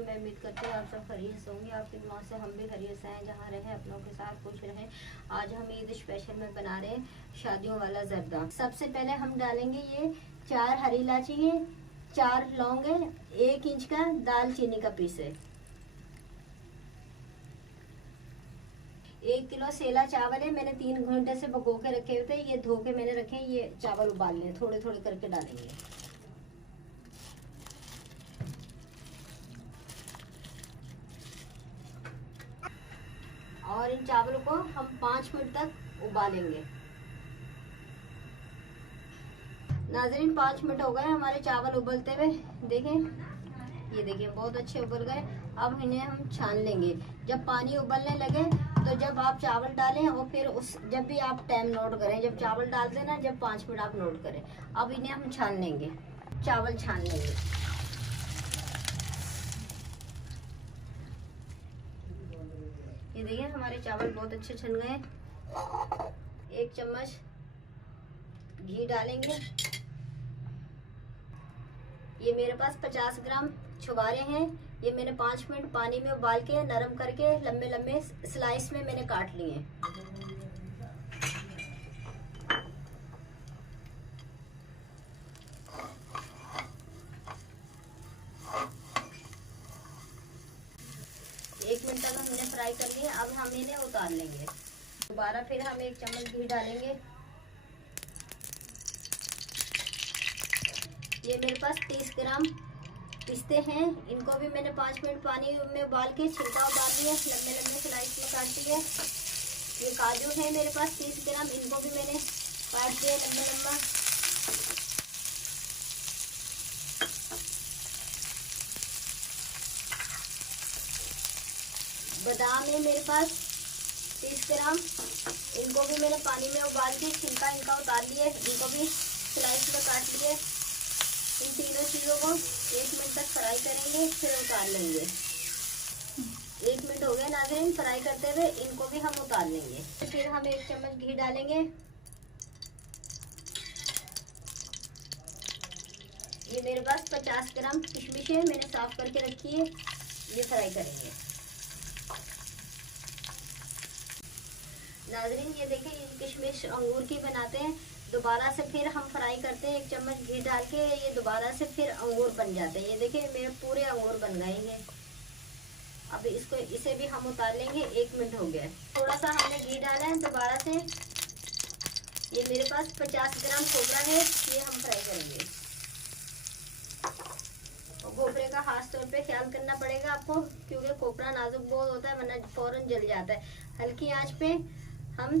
वालेकुम। मैं उम्मीद करती हूँ आप सब खैरियत से होंगे। आपकी दुआ से हम भी खैरियत से हैं। जहाँ रहे अपनों के साथ खुश रहें। आज हम ईद स्पेशल में बना रहे हैं शादियों वाला जर्दा। सबसे पहले हम डालेंगे ये 4 हरी इलायची है, 4 लौंग है, 1 इंच का दालचीनी का पीस है, 1 किलो सेला चावल है। मैंने 3 घंटे से भिगो के रखे हुए थे। ये धो के मैंने रखे हैं। ये चावल उबालने हैं, थोड़े थोड़े करके डालेंगे। और इन चावलों को हम 5 मिनट तक उबालेंगे। नाज़रीन 5 मिनट हो गए हमारे चावल उबलते हुए। देखें, ये देखिए बहुत अच्छे उबल गए। अब इन्हें हम छान लेंगे। जब पानी उबलने लगे तो जब आप चावल डालें और फिर जब भी आप टाइम नोट करें, जब चावल डाल देना, जब 5 मिनट आप नोट करें। अब इन्हें हम छान लेंगे, चावल छान लेंगे। ये देखिए हमारे चावल बहुत अच्छे छन गए। 1 चम्मच घी डालेंगे। ये मेरे पास 50 ग्राम छुहारे हैं। ये मैंने 5 मिनट पानी में उबाल के नरम करके लंबे लंबे स्लाइस में मैंने काट लिए हैं। एक मिनट तक हम इन्हें फ्राई कर लिए। अब हम इन्हें उतार लेंगे। दोबारा फिर हम 1 चम्मच घी डालेंगे। ये मेरे पास 30 ग्राम पिस्ते हैं। इनको भी मैंने 5 मिनट पानी में उबाल के छिलका उतार लिया, लंबे लंबे स्लाइस में काट दिया। ये काजू है मेरे पास 30 ग्राम। इनको भी मैंने काट दिया लंबा लंबा। बादाम है मेरे पास 30 ग्राम। इनको भी मैंने पानी में उबाल के छिलका इनका उतार लिया। इनको भी स्लाइस में काट लिए। इन तीनों चीज़ों को 1 मिनट तक फ्राई करेंगे, फिर उतार लेंगे। 1 मिनट हो गया नाज़रीन फ्राई करते हुए। इनको भी हम उतार लेंगे। फिर हम 1 चम्मच घी डालेंगे। ये मेरे पास 50 ग्राम किशमिश है, मैंने साफ करके रखी है। ये फ्राई करेंगे। नाज़रीन ये देखें, ये किशमिश अंगूर की बनाते हैं। दोबारा से फिर हम फ्राई करते हैं 1 चम्मच घी डाल के। ये दोबारा से फिर अंगूर बन जाते हैं। ये देखिए मेरे पूरे अंगूर बन गए हैं। अब इसे भी हम उतार लेंगे। 1 मिनट हो गया। थोड़ा सा हमने घी डाला है दोबारा से। ये मेरे पास 50 ग्राम खोपरा है, ये हम फ्राई करेंगे। और खोपरे का खास तौर पे ख्याल करना पड़ेगा आपको, क्योंकि खोपरा नाजुक बहुत होता है, वरना फौरन जल जाता है। हल्की आंच पे हम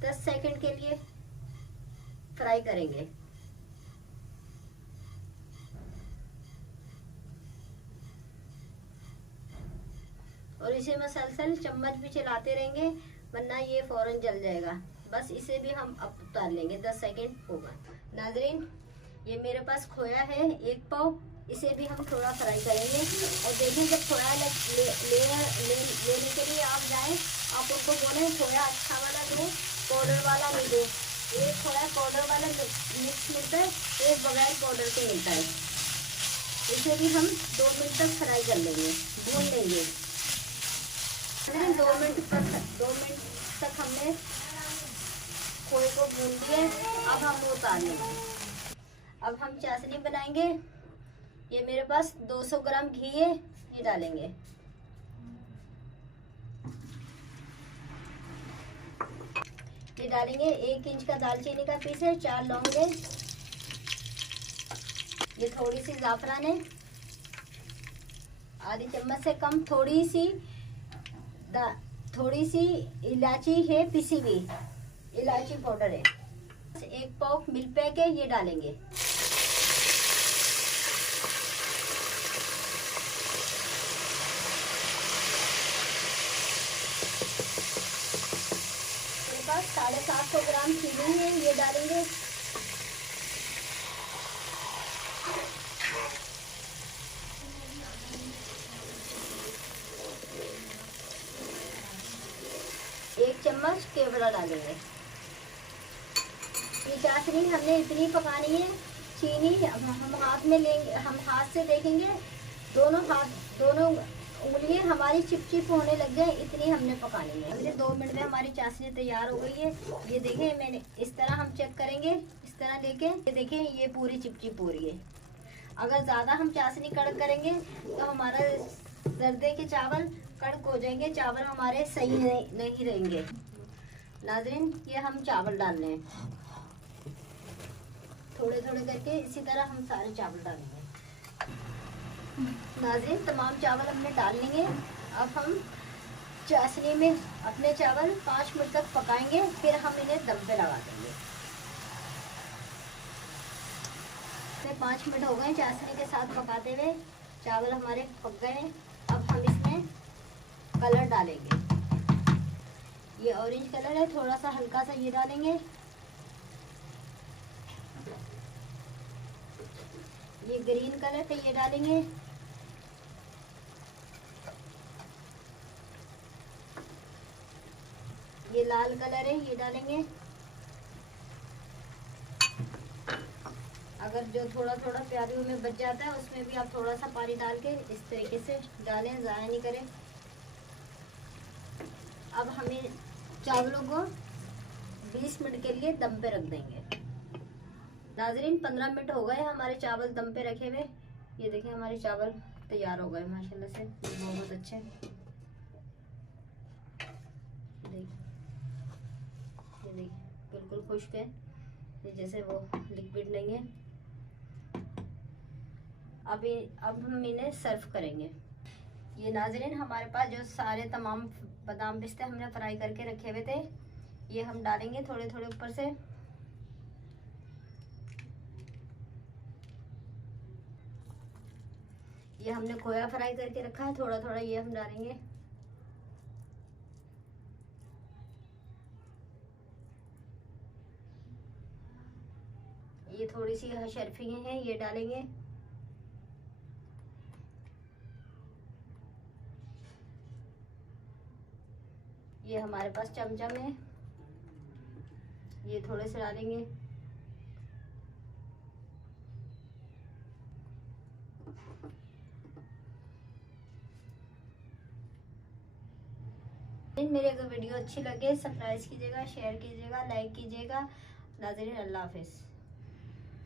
10 सेकंड के लिए फ्राई करेंगे। और इसे मसलसल चम्मच भी चलाते रहेंगे, वरना ये फौरन जल जाएगा। बस इसे भी हम अब उतार लेंगे। 10 सेकंड होगा। नाज़रीन ये मेरे पास खोया है 1 पाव। इसे भी हम थोड़ा फ्राई करेंगे। और देखिए जब खोया लेने के लिए आप जाएं, आप उनको बोलें खोया अच्छा वाला दो, पाउडर वाला नहीं दो। एक खोया पाउडर वाला मिक्स मिलता है, एक बगैर पाउडर के मिलता है। इसे भी हम 2 मिनट तक फ्राई कर लेंगे, भून लेंगे। 2 मिनट तक हमने खोए को भून दिए। अब हम वो उतार लेंगे। अब हम चाशनी बनाएंगे। ये मेरे पास 200 ग्राम घी है, ये डालेंगे। ये डालेंगे 1 इंच का दालचीनी का पीस है, 4 लौंग है, ये थोड़ी सी जाफरान है, आधी चम्मच से कम थोड़ी सी इलायची है, पिसी हुई इलायची पाउडर है। 1 पाव मिल्क पैक है, ये डालेंगे। मेरे पास 750 ग्राम चीनी है, ये डालेंगे। एक चम्मच केवड़ा डालेंगे। ये चाशनी हमने इतनी पकानी है चीनी हम हाथ में लेंगे, हम हाथ से देखेंगे, दोनों उंगलियां हमारी चिपचिप होने लग जाए, इतनी हमने पकानी है। अगले 2 मिनट में हमारी चाशनी तैयार हो गई है। ये देखें, मैंने इस तरह हम चेक करेंगे, इस तरह लेके ये देखें, ये पूरी चिपचिप हो रही है। अगर ज़्यादा हम चाशनी कड़क करेंगे तो हमारा जर्दे के चावल कड़क हो जाएंगे, चावल हमारे सही नहीं रहेंगे। नाज़रीन, ये हम चावल डाल रहे हैं थोड़े थोड़े करके, इसी तरह हम सारे चावल डालेंगे। नाज़रीन, तमाम चावल हमने डाल लिए। अब हम चाशनी में अपने चावल 5 मिनट तक पकाएंगे, फिर हम इन्हें दम पे लगा देंगे। 5 मिनट हो गए चाशनी के साथ पकाते हुए, चावल हमारे पक गए हैं। अब हम इसमें कलर डालेंगे। ये ऑरेंज कलर है, थोड़ा सा हल्का सा ये डालेंगे। ये ग्रीन कलर है, ये डालेंगे। ये लाल कलर है, ये डालेंगे। अगर जो थोड़ा थोड़ा प्याजों में बच जाता है उसमें भी आप थोड़ा सा पानी डाल के इस तरीके से डालें, ज़ाया नहीं करें। अब हमें चावलों को 20 मिनट के लिए दम पे रख देंगे। नाज़रीन, 15 मिनट हो गए हमारे चावल दम पे रखे हुए। ये देखें, हमारे चावल तैयार हो गए माशाल्लाह से, बहुत अच्छे। ये देखिए, बिल्कुल खुश्क है, ये जैसे वो लिक्विड नहीं है। अब हम इन्हें सर्व करेंगे। ये नाज़रीन, हमारे पास जो सारे तमाम बादाम पिस्ते हमने फ्राई करके रखे हुए थे, ये हम डालेंगे थोड़े थोड़े ऊपर से। ये हमने खोया फ्राई करके रखा है, थोड़ा थोड़ा ये हम डालेंगे। ये थोड़ी सी शर्फी हैं, ये डालेंगे। ये हमारे पास चमचम है, ये थोड़े से डालेंगे। मेरे अगर वीडियो अच्छी लगे सब्सक्राइब कीजिएगा, शेयर कीजिएगा, लाइक कीजिएगा। नाज़रीन, अल्लाह हाफिज़।